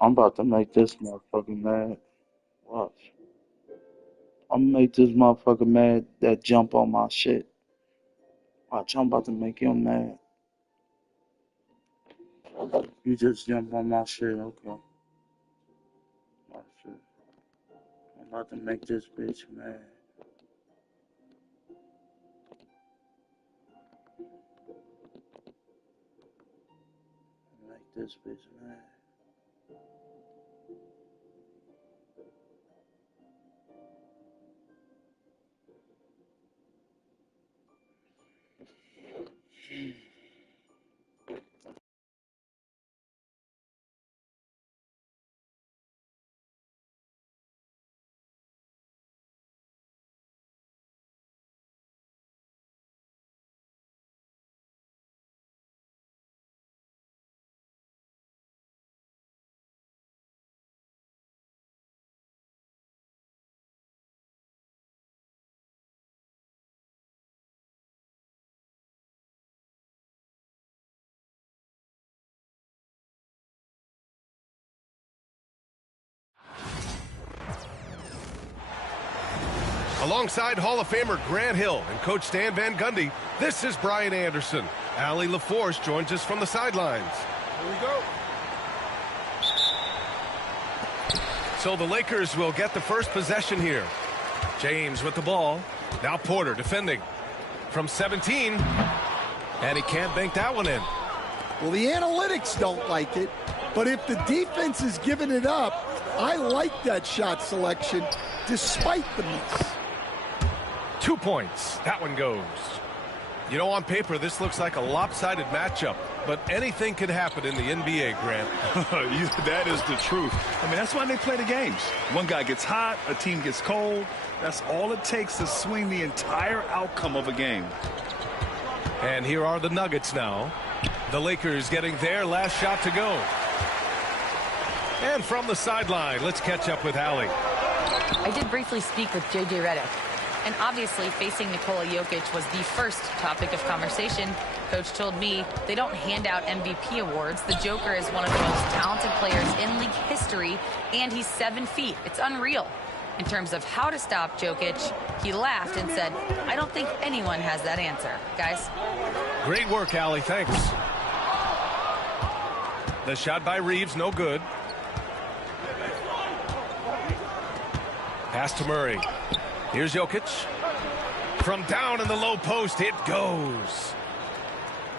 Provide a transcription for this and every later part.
I'm about to make this motherfucker mad. Watch. I'm gonna make this motherfucker mad that jump on my shit. Watch, I'm about to make him mad. You just jump on my shit, okay. Watch it. I'm about to make this bitch mad. Make this bitch mad. Alongside Hall of Famer Grant Hill and Coach Stan Van Gundy, this is Brian Anderson. Allie LaForce joins us from the sidelines. Here we go. So the Lakers will get the first possession here. James with the ball. Now Porter defending from 17. And he can't bank that one in. Well, the analytics don't like it, but if the defense is giving it up, I like that shot selection despite the miss. 2 points. That one goes. You know, on paper, this looks like a lopsided matchup, but anything could happen in the NBA, Grant. That is the truth. I mean, that's why they play the games. One guy gets hot, a team gets cold. That's all it takes to swing the entire outcome of a game. And here are the Nuggets now. The Lakers getting their last shot to go. And from the sideline, let's catch up with Allie. I did briefly speak with J.J. Redick. And obviously, facing Nikola Jokic was the first topic of conversation. Coach told me they don't hand out MVP awards. The Joker is one of the most talented players in league history, and he's 7 feet. It's unreal. In terms of how to stop Jokic, he laughed and said, I don't think anyone has that answer. Guys. Great work, Allie. Thanks. The shot by Reeves, no good. Pass to Murray. Here's Jokic. From down in the low post, it goes.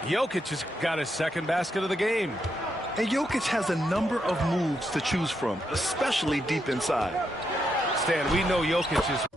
Jokic has got his second basket of the game. And Jokic has a number of moves to choose from, especially deep inside. Stan, we know Jokic is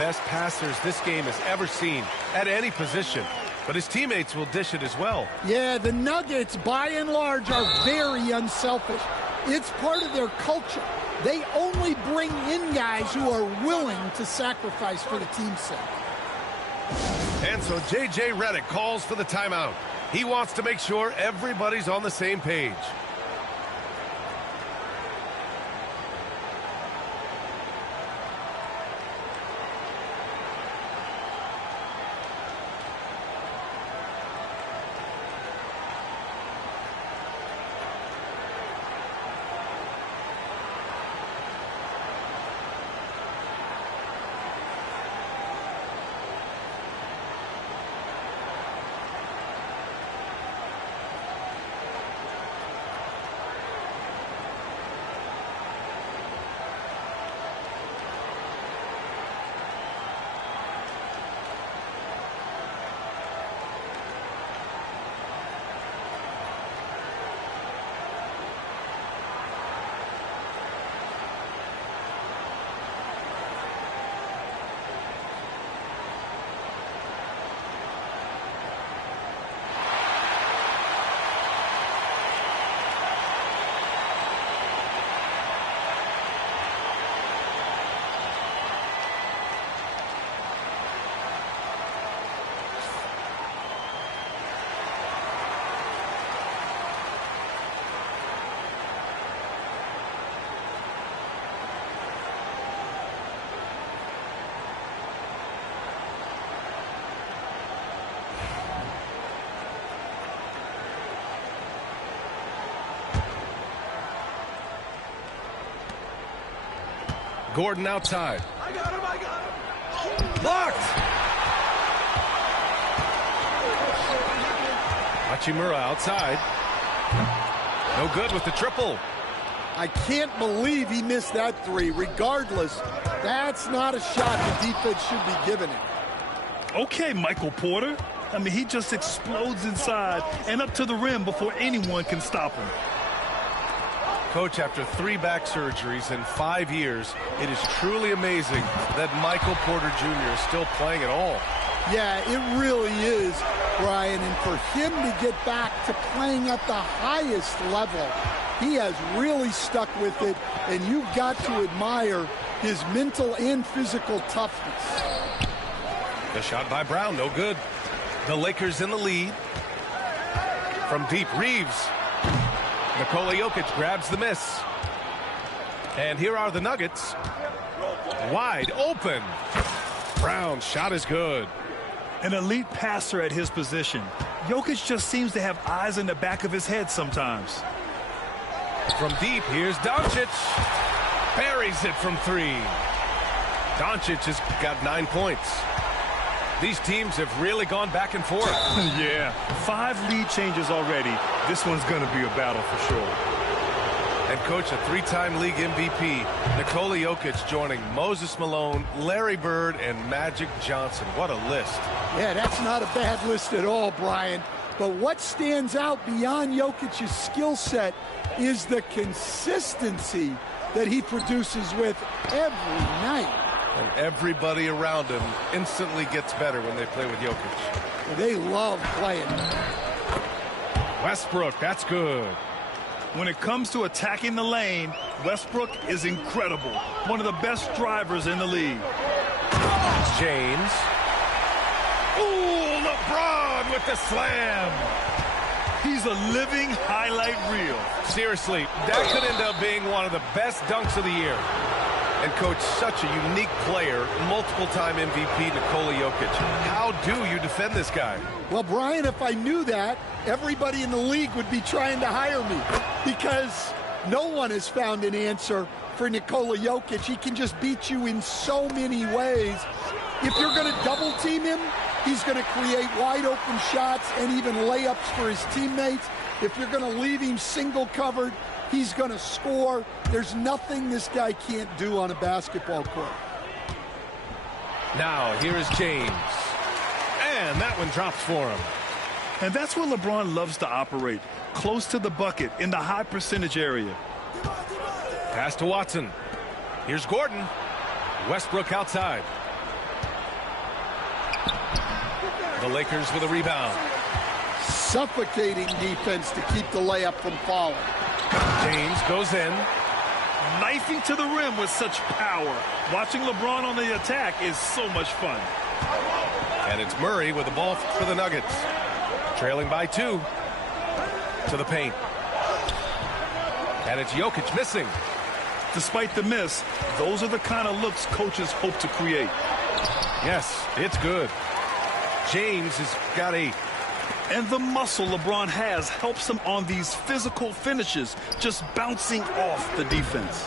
best passers this game has ever seen at any position. But his teammates will dish it as well. Yeah, the Nuggets, by and large, are very unselfish. It's part of their culture. They only bring in guys who are willing to sacrifice for the team's sake. And so J.J. Redick calls for the timeout. He wants to make sure everybody's on the same page. Gordon outside. I got him. Blocked. Hachimura outside. No good with the triple. I can't believe he missed that three. Regardless, that's not a shot the defense should be giving him. Okay, Michael Porter. I mean, he just explodes inside and up to the rim before anyone can stop him. Coach, after 3 back surgeries in 5 years, it is truly amazing that Michael Porter Jr. is still playing at all. Yeah, it really is, Brian. And for him to get back to playing at the highest level, he has really stuck with it. And you've got to admire his mental and physical toughness. The shot by Brown, no good. The Lakers in the lead. From deep, Reeves. Nikola Jokic grabs the miss. And here are the Nuggets. Wide open. Brown's shot is good. An elite passer at his position. Jokic just seems to have eyes in the back of his head sometimes. From deep, here's Doncic. Buries it from 3. Doncic has got 9 points. These teams have really gone back and forth. Yeah, 5 lead changes already. This one's going to be a battle for sure. And coach, a 3-time league MVP, Nikola Jokic joining Moses Malone, Larry Bird, and Magic Johnson. What a list. Yeah, that's not a bad list at all, Brian. But what stands out beyond Jokic's skill set is the consistency that he produces with every night. And everybody around him instantly gets better when they play with Jokic. They love playing. Westbrook, that's good. When it comes to attacking the lane, Westbrook is incredible. One of the best drivers in the league. James. Ooh, LeBron with the slam. He's a living highlight reel. Seriously, that could end up being one of the best dunks of the year. And coach, such a unique player, multiple-time MVP Nikola Jokic. How do you defend this guy? Well, Brian, if I knew that, everybody in the league would be trying to hire me because no one has found an answer for Nikola Jokic. He can just beat you in so many ways. If you're going to double-team him, he's going to create wide-open shots and even layups for his teammates. If you're going to leave him single-covered, he's going to score. There's nothing this guy can't do on a basketball court. Now, here is James. And that one drops for him. And that's where LeBron loves to operate, close to the bucket in the high percentage area. Pass to Watson. Here's Gordon. Westbrook outside. The Lakers with a rebound. Suffocating defense to keep the layup from falling. James goes in. Knifing to the rim with such power. Watching LeBron on the attack is so much fun. And it's Murray with the ball for the Nuggets. Trailing by 2. To the paint. And it's Jokic missing. Despite the miss, those are the kind of looks coaches hope to create. Yes, it's good. James has got 8. And the muscle LeBron has helps him on these physical finishes, just bouncing off the defense.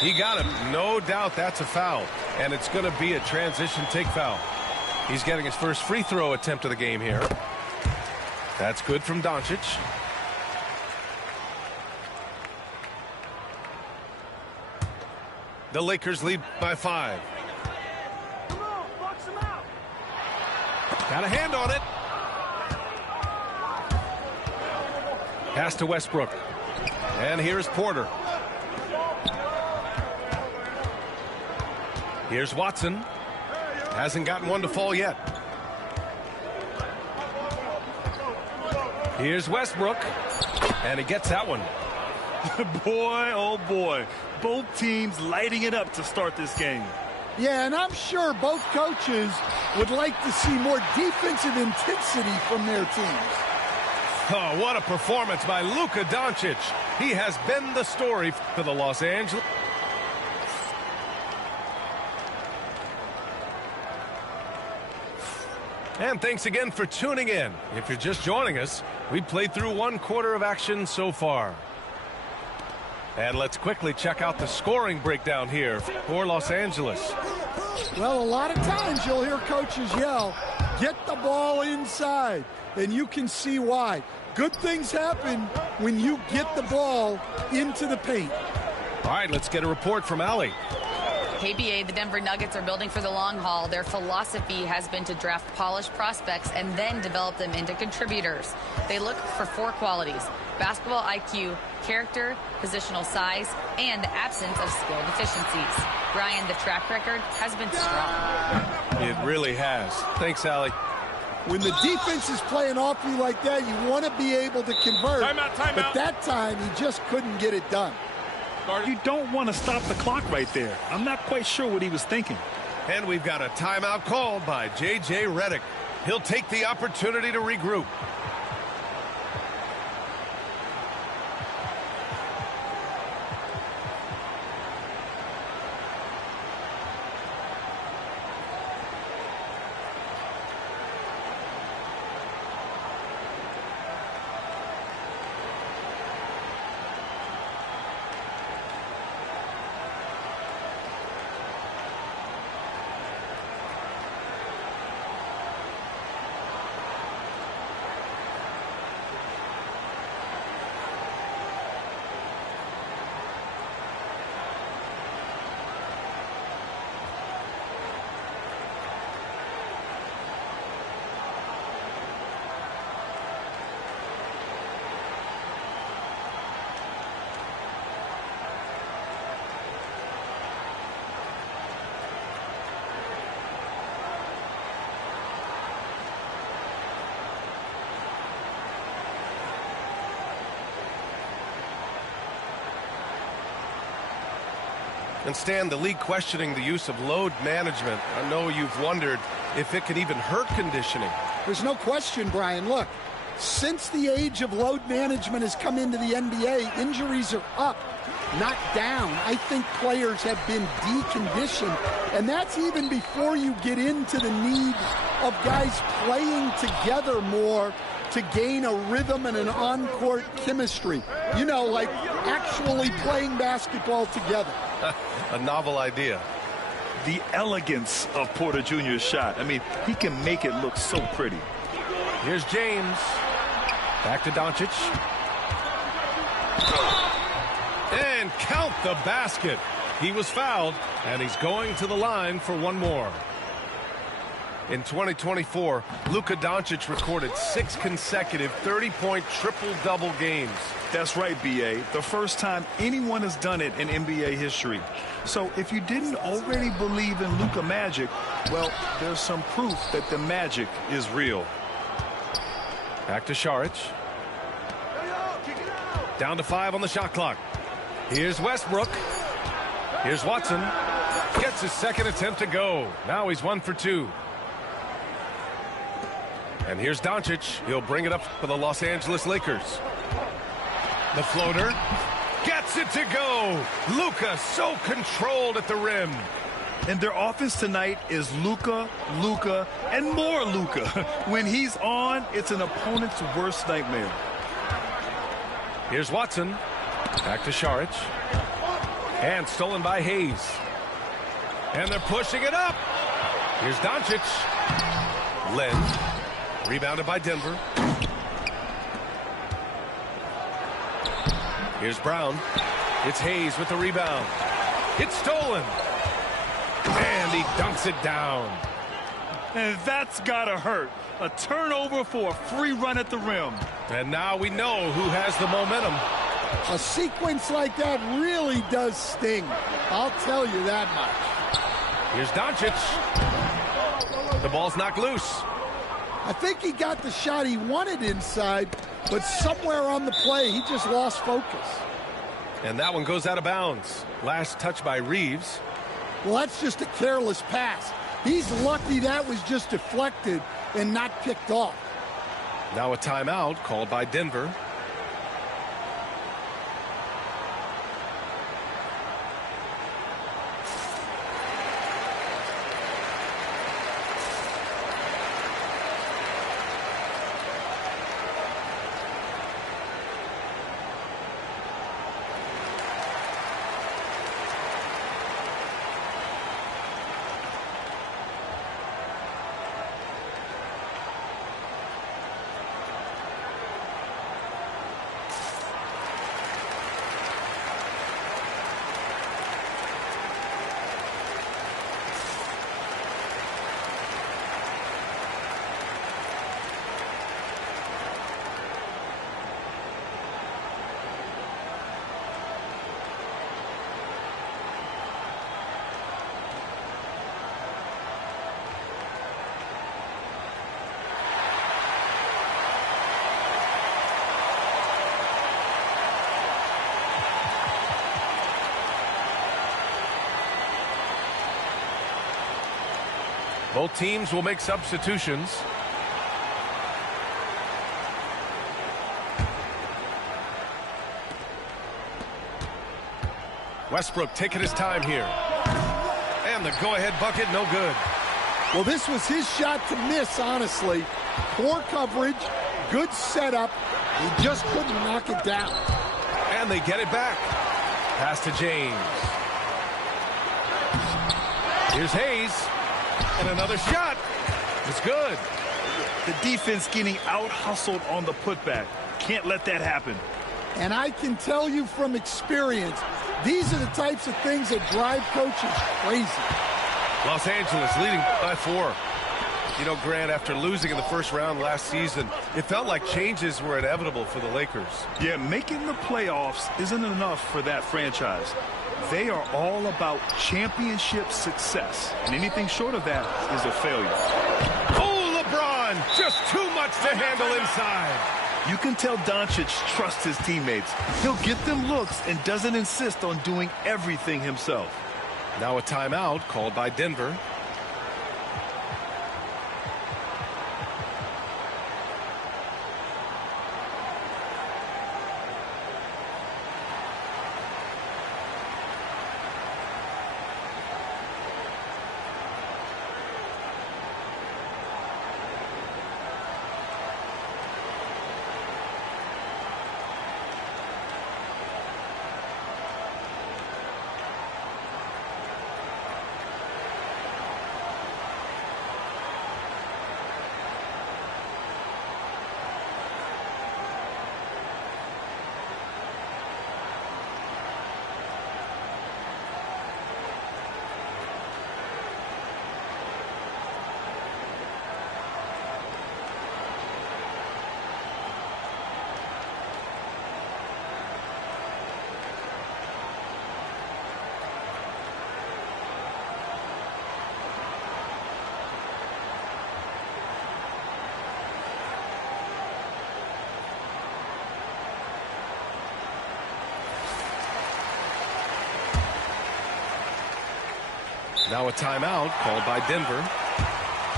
He got him. No doubt that's a foul. And it's going to be a transition take foul. He's getting his first free throw attempt of the game here. That's good from Doncic. The Lakers lead by 5. Got a hand on it. Pass to Westbrook. And here's Porter. Here's Watson. Hasn't gotten one to fall yet. Here's Westbrook. And he gets that one. Boy, oh boy. Both teams lighting it up to start this game. Yeah, and I'm sure both coaches would like to see more defensive intensity from their teams. Oh, what a performance by Luka Doncic. He has been the story for the Los Angeles. And thanks again for tuning in. If you're just joining us, we played through 1 quarter of action so far. And let's quickly check out the scoring breakdown here for Los Angeles. Well, a lot of times you'll hear coaches yell, "Get the ball inside," and you can see why. Good things happen when you get the ball into the paint. All right, let's get a report from Allie. Hey, BA, the Denver Nuggets are building for the long haul. Their philosophy has been to draft polished prospects and then develop them into contributors. They look for 4 qualities: basketball IQ, character, positional size, and the absence of skill deficiencies. Brian, the track record has been strong. It really has. Thanks, Allie. When the defense is playing off you like that, you want to be able to convert. But that time, he just couldn't get it done. You don't want to stop the clock right there. I'm not quite sure what he was thinking. And we've got a timeout called by J.J. Redick. He'll take the opportunity to regroup. And Stan, the league questioning the use of load management. I know you've wondered if it can even hurt conditioning. There's no question, Brian. Look, since the age of load management has come into the NBA, injuries are up, not down. I think players have been deconditioned, and that's even before you get into the need of guys playing together more to gain a rhythm and an on-court chemistry. You know, like actually playing basketball together. A novel idea. The elegance of Porter Jr.'s shot. I mean, he can make it look so pretty. Here's James. Back to Doncic. And count the basket. He was fouled, and he's going to the line for one more. In 2024, Luka Doncic recorded 6 consecutive 30-point triple-double games. That's right, B.A. The first time anyone has done it in NBA history. So if you didn't already believe in Luka Magic, well, there's some proof that the magic is real. Back to Saric. Down to 5 on the shot clock. Here's Westbrook. Here's Watson. Gets his second attempt to go. Now he's 1 for 2. And here's Doncic. He'll bring it up for the Los Angeles Lakers. The floater. Gets it to go. Luka so controlled at the rim. And their offense tonight is Luka, Luka, and more Luka. When he's on, it's an opponent's worst nightmare. Here's Watson. Back to Saric. And stolen by Hayes. And they're pushing it up. Here's Doncic. Len. Rebounded by Denver. Here's Brown. It's Hayes with the rebound. It's stolen. And he dunks it down. And that's gotta hurt. A turnover for a free run at the rim. And now we know who has the momentum. A sequence like that really does sting. I'll tell you that much. Here's Doncic. The ball's knocked loose. I think he got the shot he wanted inside, but somewhere on the play, he just lost focus. And that one goes out of bounds. Last touch by Reeves. Well, that's just a careless pass. He's lucky that was just deflected and not picked off. Now a timeout called by Denver. Both teams will make substitutions. Westbrook taking his time here. And the go-ahead bucket, no good. Well, this was his shot to miss, honestly. Poor coverage, good setup. He just couldn't knock it down. And they get it back. Pass to James. Here's Hayes. And another shot. It's good. The defense getting out-hustled on the putback. Can't let that happen. And I can tell you from experience, these are the types of things that drive coaches crazy. Los Angeles leading by 4. You know, Grant, after losing in the first round last season, it felt like changes were inevitable for the Lakers. Yeah, making the playoffs isn't enough for that franchise. They are all about championship success, and anything short of that is a failure. Oh, LeBron, just too much to handle inside. You can tell Doncic trusts his teammates. He'll get them looks and doesn't insist on doing everything himself. Now a timeout called by Denver. Now a timeout called by Denver.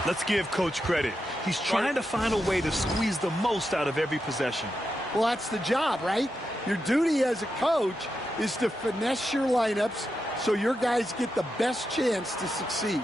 Let's give Coach credit. He's trying to find a way to squeeze the most out of every possession. Well, that's the job, right? Your duty as a coach is to finesse your lineups so your guys get the best chance to succeed.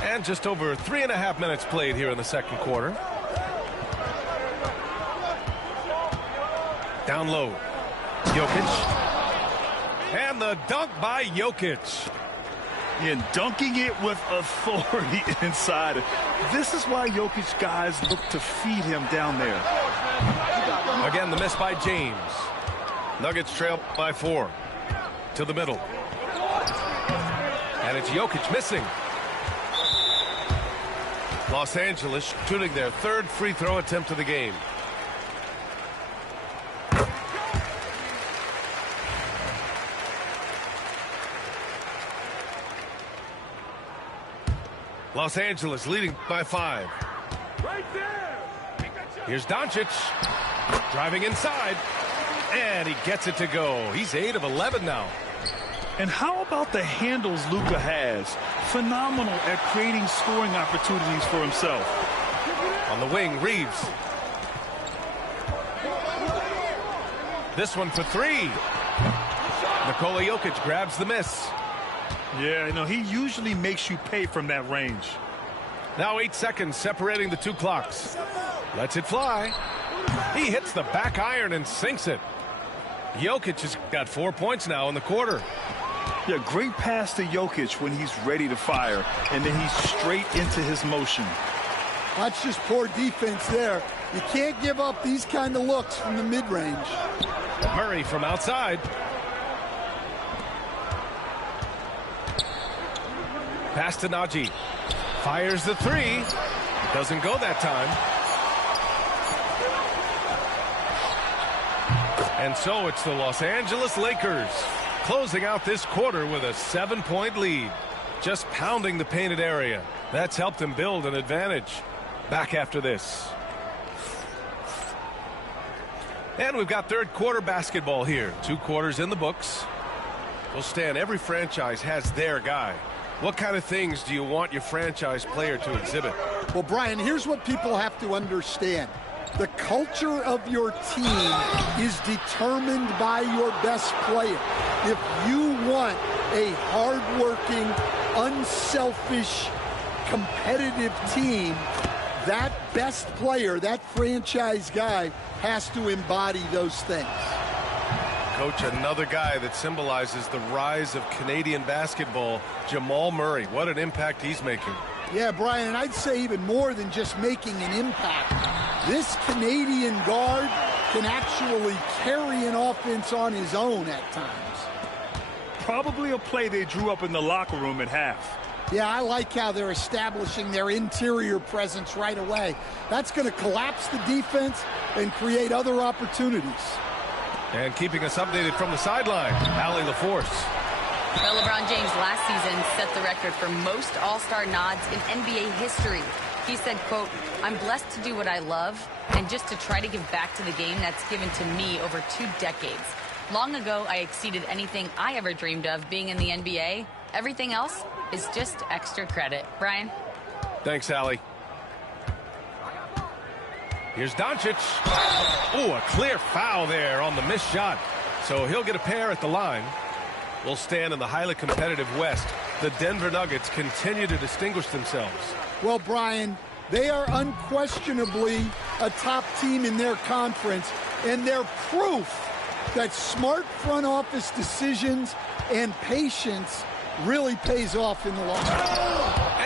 And just over 3.5 minutes played here in the second quarter. Down low. Jokic. And the dunk by Jokic. And dunking it with authority inside. This is why Jokic guys look to feed him down there. Again, the miss by James. Nuggets trail by 4. To the middle. And it's Jokic missing. Los Angeles shooting their third free throw attempt of the game. Los Angeles leading by 5. Right there. Here's Doncic driving inside, and he gets it to go. He's 8 of 11 now. And how about the handles Luka has? Phenomenal at creating scoring opportunities for himself. On the wing, Reeves. This one for 3. Nikola Jokic grabs the miss. Yeah, he usually makes you pay from that range. Now 8 seconds separating the two clocks. Lets it fly. He hits the back iron and sinks it. Jokic has got 4 points now in the quarter. Yeah, great pass to Jokic when he's ready to fire, and then he's straight into his motion. That's just poor defense there. You can't give up these kind of looks from the mid-range. Murray from outside. Pass to Najee. Fires the 3. Doesn't go that time. And so it's the Los Angeles Lakers closing out this quarter with a 7-point lead. Just pounding the painted area. That's helped them build an advantage. Back after this. And we've got third quarter basketball here. 2 quarters in the books. Well, Stan, every franchise has their guy. What kind of things do you want your franchise player to exhibit? Well, Brian, here's what people have to understand. The culture of your team is determined by your best player. If you want a hardworking, unselfish, competitive team, that best player, that franchise guy, has to embody those things. Coach, another guy that symbolizes the rise of Canadian basketball, Jamal Murray. What an impact he's making. Yeah, Brian, and I'd say even more than just making an impact. This Canadian guard can actually carry an offense on his own at times. Probably a play they drew up in the locker room at half. Yeah, I like how they're establishing their interior presence right away. That's going to collapse the defense and create other opportunities. And keeping us updated from the sideline, Allie LaForce. Well, LeBron James last season set the record for most All-Star nods in NBA history. He said, quote, "I'm blessed to do what I love and just to try to give back to the game that's given to me over 2 decades. Long ago, I exceeded anything I ever dreamed of being in the NBA. Everything else is just extra credit." Brian? Thanks, Allie. Here's Doncic. Oh, a clear foul there on the missed shot. So he'll get a pair at the line. We'll stand in the highly competitive West. The Denver Nuggets continue to distinguish themselves. Well, Brian, they are unquestionably a top team in their conference, and they're proof that smart front office decisions and patience really pays off in the long run.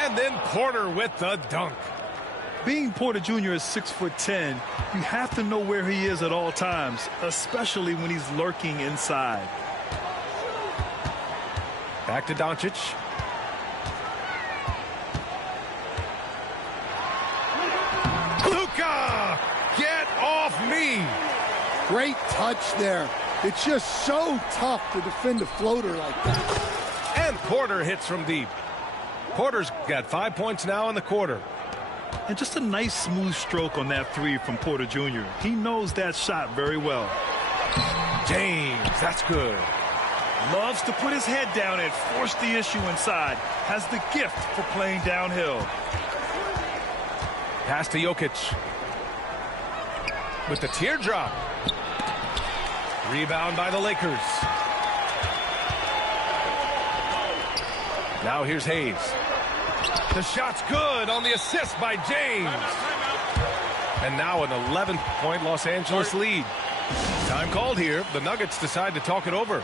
And then Porter with the dunk. Being Porter Jr. is 6'10", you have to know where he is at all times, especially when he's lurking inside. Back to Doncic. Luka! Get off me! Great touch there. It's just so tough to defend a floater like that. And Porter hits from deep. Porter's got 5 points now in the quarter. And just a nice smooth stroke on that three from Porter Jr. He knows that shot very well. James, that's good. Loves to put his head down and force the issue inside. Has the gift for playing downhill. Pass to Jokic. With the teardrop. Rebound by the Lakers. Now here's Hayes. The shot's good on the assist by James. And now an 11-point Los Angeles lead. Time called here. The Nuggets decide to talk it over.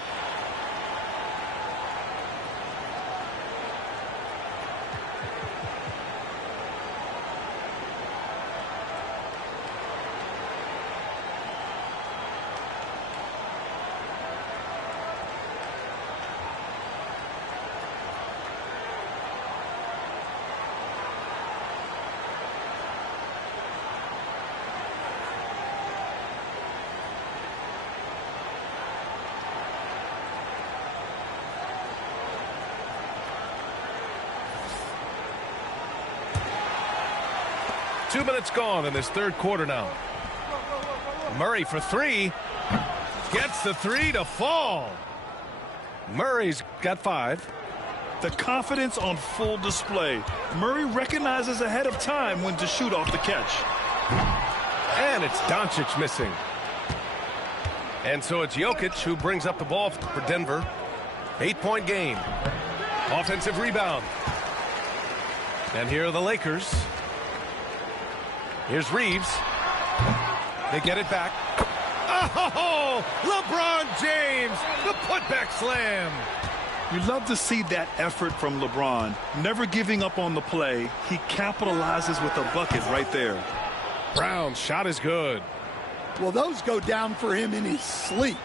Two minutes gone in this third quarter now. Murray for three. Gets the three to fall. Murray's got 5. The confidence on full display. Murray recognizes ahead of time when to shoot off the catch. And it's Doncic missing. And so it's Jokic who brings up the ball for Denver. 8-point game. Offensive rebound. And here are the Lakers. Here's Reeves. They get it back. Oh, LeBron James, the putback slam. You love to see that effort from LeBron. Never giving up on the play. He capitalizes with a bucket right there. Brown's shot is good. Well, those go down for him in his sleep.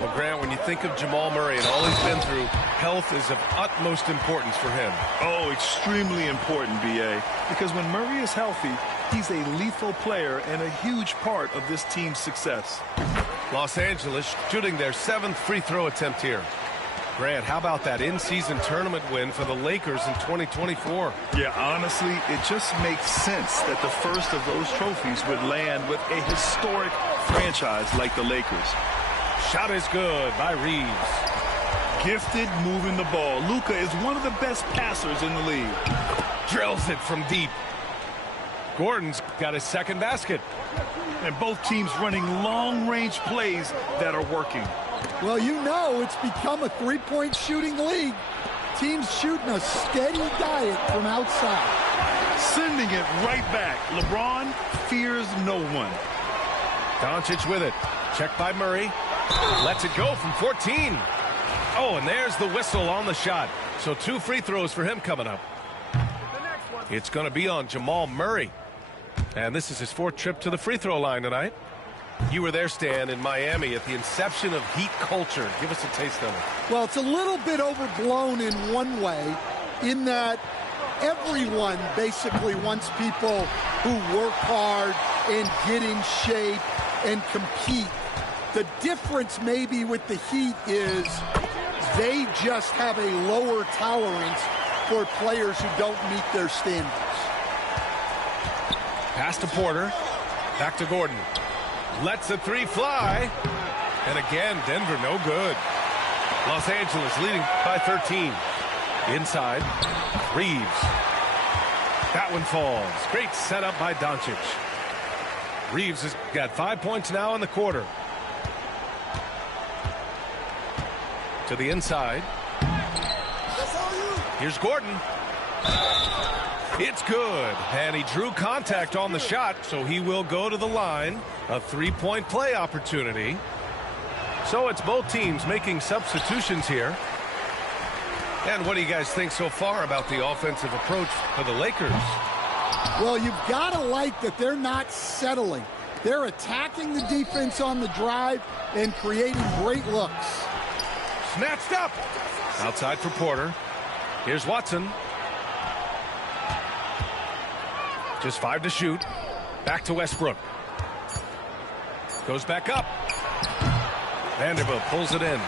Well, Grant, when you think of Jamal Murray and all he's been through, health is of utmost importance for him. Oh, extremely important, B.A. Because when Murray is healthy, he's a lethal player and a huge part of this team's success. Los Angeles shooting their 7th free throw attempt here. Grant, how about that in-season tournament win for the Lakers in 2024? Yeah, honestly, it just makes sense that the first of those trophies would land with a historic franchise like the Lakers. Shot is good by Reeves. Gifted moving the ball. Luka is one of the best passers in the league. Drills it from deep. Gordon's got his second basket. And both teams running long-range plays that are working. Well, you know it's become a three-point shooting league. Teams shooting a steady diet from outside. Sending it right back. LeBron fears no one. Doncic with it. Checked by Murray. Lets it go from 14. Oh, and there's the whistle on the shot. So 2 free throws for him coming up. It's going to be on Jamal Murray. And this is his 4th trip to the free throw line tonight. You were there, Stan, in Miami at the inception of Heat culture. Give us a taste of it. Well, it's a little bit overblown in one way, in that everyone basically wants people who work hard and get in shape and compete. The difference maybe with the Heat is they just have a lower tolerance for players who don't meet their standards. Pass to Porter. Back to Gordon. Lets the 3 fly. And again, Denver no good. Los Angeles leading by 13. Inside. Reeves. That one falls. Great setup by Doncic. Reeves has got 5 points now in the quarter. To the inside. Here's Gordon. It's good. And he drew contact on the shot, so he will go to the line. A 3-point play opportunity. So it's both teams making substitutions here. And what do you guys think so far about the offensive approach for the Lakers? Well, you've got to like that they're not settling. They're attacking the defense on the drive and creating great looks. Snatched up. Outside for Porter. Here's Watson. Just 5 to shoot. Back to Westbrook. Goes back up. Vanderbilt pulls it in.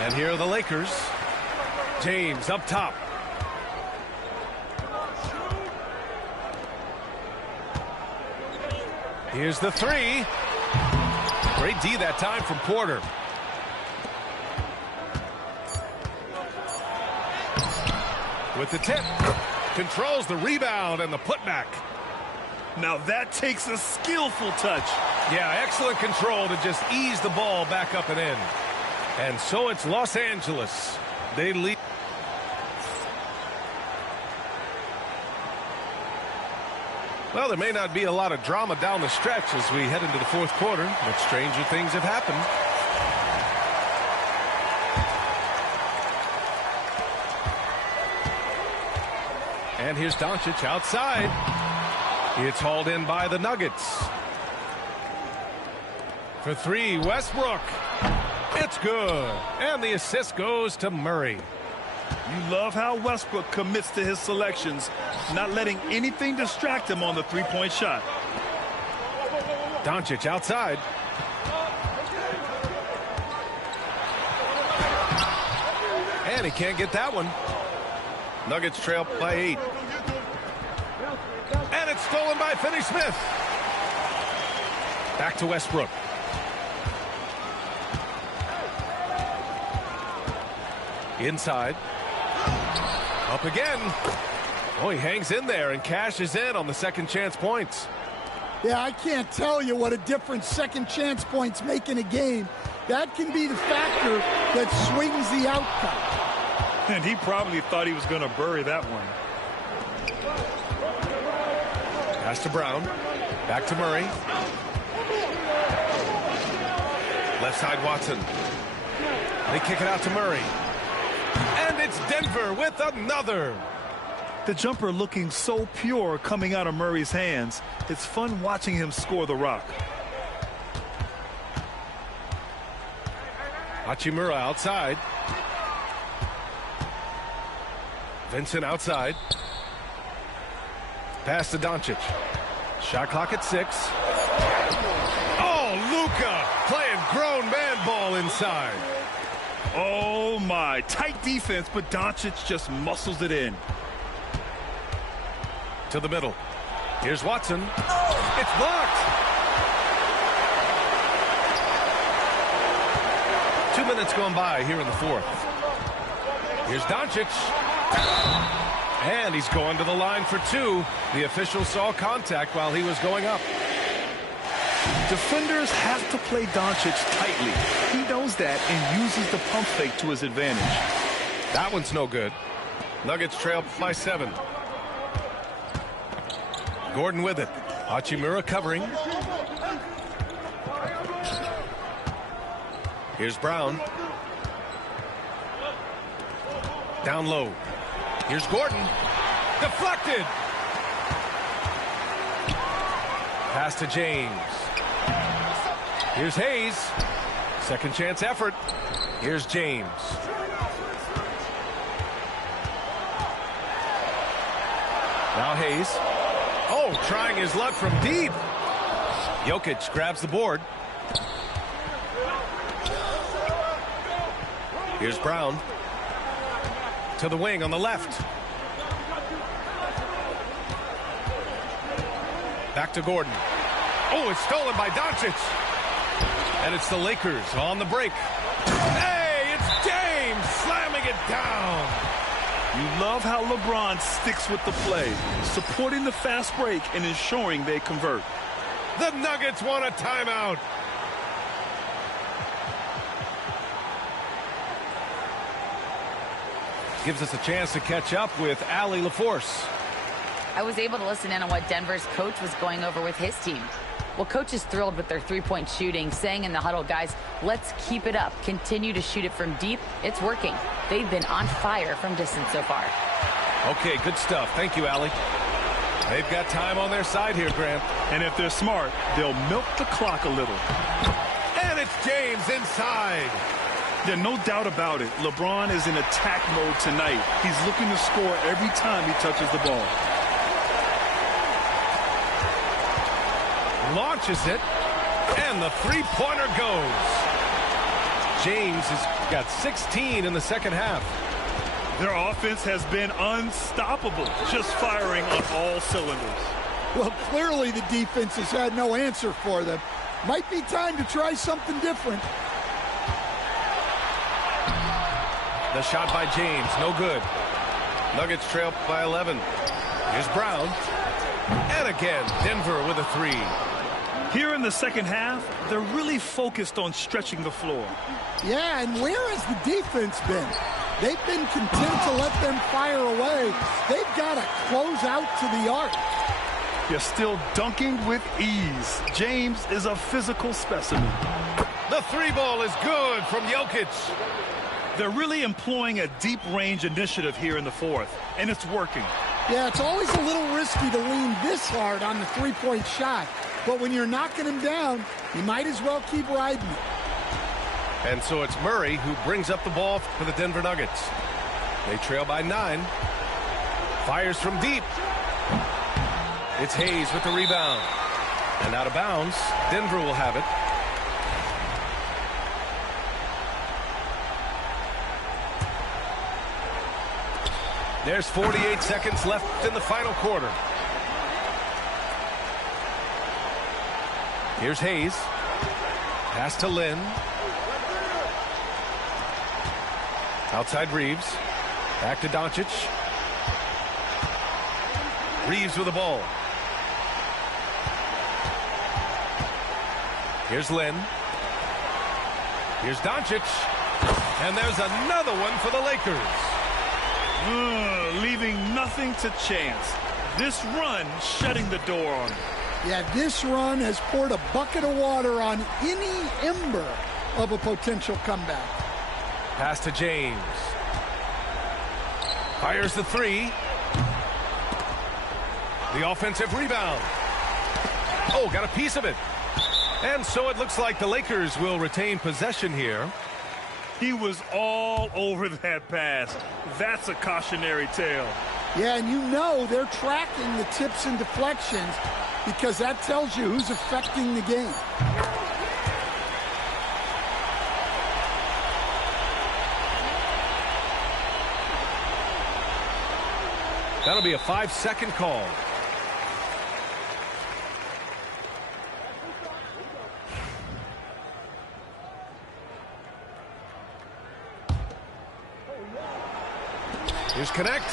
And here are the Lakers. James up top. Here's the 3. Great D that time from Porter. With the tip. Controls the rebound and the putback. Now that takes a skillful touch. Yeah, excellent control to just ease the ball back up and in. And so it's Los Angeles. They lead. Well, there may not be a lot of drama down the stretch as we head into the fourth quarter, but stranger things have happened. And here's Doncic outside. It's hauled in by the Nuggets. For 3, Westbrook. It's good. And the assist goes to Murray. You love how Westbrook commits to his selections, not letting anything distract him on the three-point shot. Doncic outside. And he can't get that one. Nuggets trail by 8. And it's stolen by Finney-Smith. Back to Westbrook. Inside. Up again. Oh, he hangs in there and cashes in on the second chance points. Yeah, I can't tell you what a difference second chance points make in a game. That can be the factor that swings the outcome. And he probably thought he was going to bury that one. Pass to Brown. Back to Murray. Left side Watson. They kick it out to Murray. And it's Denver with another. The jumper looking so pure coming out of Murray's hands. It's fun watching him score the rock. Hachimura outside. Vincent outside. Pass to Doncic. Shot clock at 6. Oh, Luka playing grown man ball inside. Oh my, tight defense, but Doncic just muscles it in. To the middle. Here's Watson. It's blocked. 2 minutes gone by here in the fourth. Here's Doncic. And he's going to the line for 2. The official saw contact while he was going up. Defenders have to play Doncic tightly. He knows that and uses the pump fake to his advantage. That one's no good. Nuggets trail by 7. Gordon with it. Hachimura covering. Here's Brown. Down low. Here's Gordon. Deflected. Pass to James. Here's Hayes. Second chance effort. Here's James. Now Hayes. Oh, trying his luck from deep. Jokic grabs the board. Here's Brown. To the wing on the left. Back to Gordon. Oh, it's stolen by Doncic. And it's the Lakers on the break. Hey, it's James slamming it down. You love how LeBron sticks with the play, supporting the fast break and ensuring they convert. The Nuggets want a timeout. Gives us a chance to catch up with Allie LaForce. I was able to listen in on what Denver's coach was going over with his team. Well, coach is thrilled with their three-point shooting, saying in the huddle, guys, let's keep it up. Continue to shoot it from deep. It's working. They've been on fire from distance so far. Okay, good stuff. Thank you, Allie. They've got time on their side here, Grant. And if they're smart, they'll milk the clock a little. And it's James inside. Yeah, no doubt about it. LeBron is in attack mode tonight. He's looking to score every time he touches the ball. Launches it, and the three-pointer goes. James has got 16 in the second half. Their offense has been unstoppable, just firing on all cylinders. Well, clearly the defense has had no answer for them. Might be time to try something different. The shot by James, no good. Nuggets trail by 11. Here's Brown. And again, Denver with a three. Here in the second half, they're really focused on stretching the floor. Yeah, and where has the defense been? They've been content to let them fire away. They've got to close out to the arc. They're still dunking with ease. James is a physical specimen. The three ball is good from Jokic. They're really employing a deep-range initiative here in the fourth, and it's working. Yeah, it's always a little risky to lean this hard on the three-point shot. But when you're knocking him down, you might as well keep riding it. And so it's Murray who brings up the ball for the Denver Nuggets. They trail by 9. Fires from deep. It's Hayes with the rebound. And out of bounds, Denver will have it. There's 48 seconds left in the final quarter. Here's Hayes. Pass to Lynn. Outside Reeves. Back to Doncic. Reeves with the ball. Here's Lynn. Here's Doncic. And there's another one for the Lakers. Leaving nothing to chance. This run shutting the door on him. Yeah, this run has poured a bucket of water on any ember of a potential comeback. Pass to James. Fires the three. The offensive rebound. Oh, got a piece of it. And so it looks like the Lakers will retain possession here. He was all over that pass. That's a cautionary tale. Yeah, and you know they're tracking the tips and deflections because that tells you who's affecting the game. That'll be a 5-second call. Here's Connect.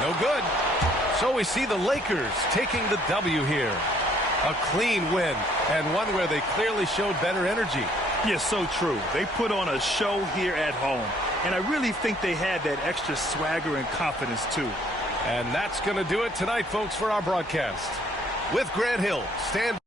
No good. So we see the Lakers taking the W here. A clean win, and one where they clearly showed better energy. Yes, so true. They put on a show here at home, and I really think they had that extra swagger and confidence too. And that's going to do it tonight, folks, for our broadcast. With Grant Hill, stand